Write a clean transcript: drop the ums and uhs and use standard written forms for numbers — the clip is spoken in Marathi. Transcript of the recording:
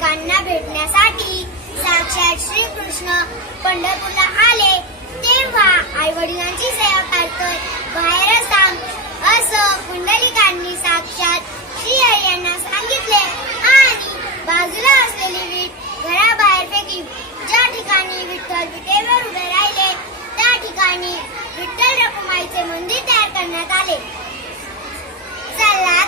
भाविकांना भेटण्यासाठी साक्षात श्रीकृष्ण पंढरपूरला आले तेव्हा आई वडिलांची सेवा करतोय बाहेरच थांब असं पुंडलिकांनी साक्षात श्रीहरी यांना सांगितले आणि बाजूला असलेली वीट घराबाहेर फेकली। ज्या ठिकाणी विठ्ठल विटेवर उभे राहिले त्या ठिकाणी विठ्ठल रखुमाईचे मंदिर तयार करण्यात आले। चला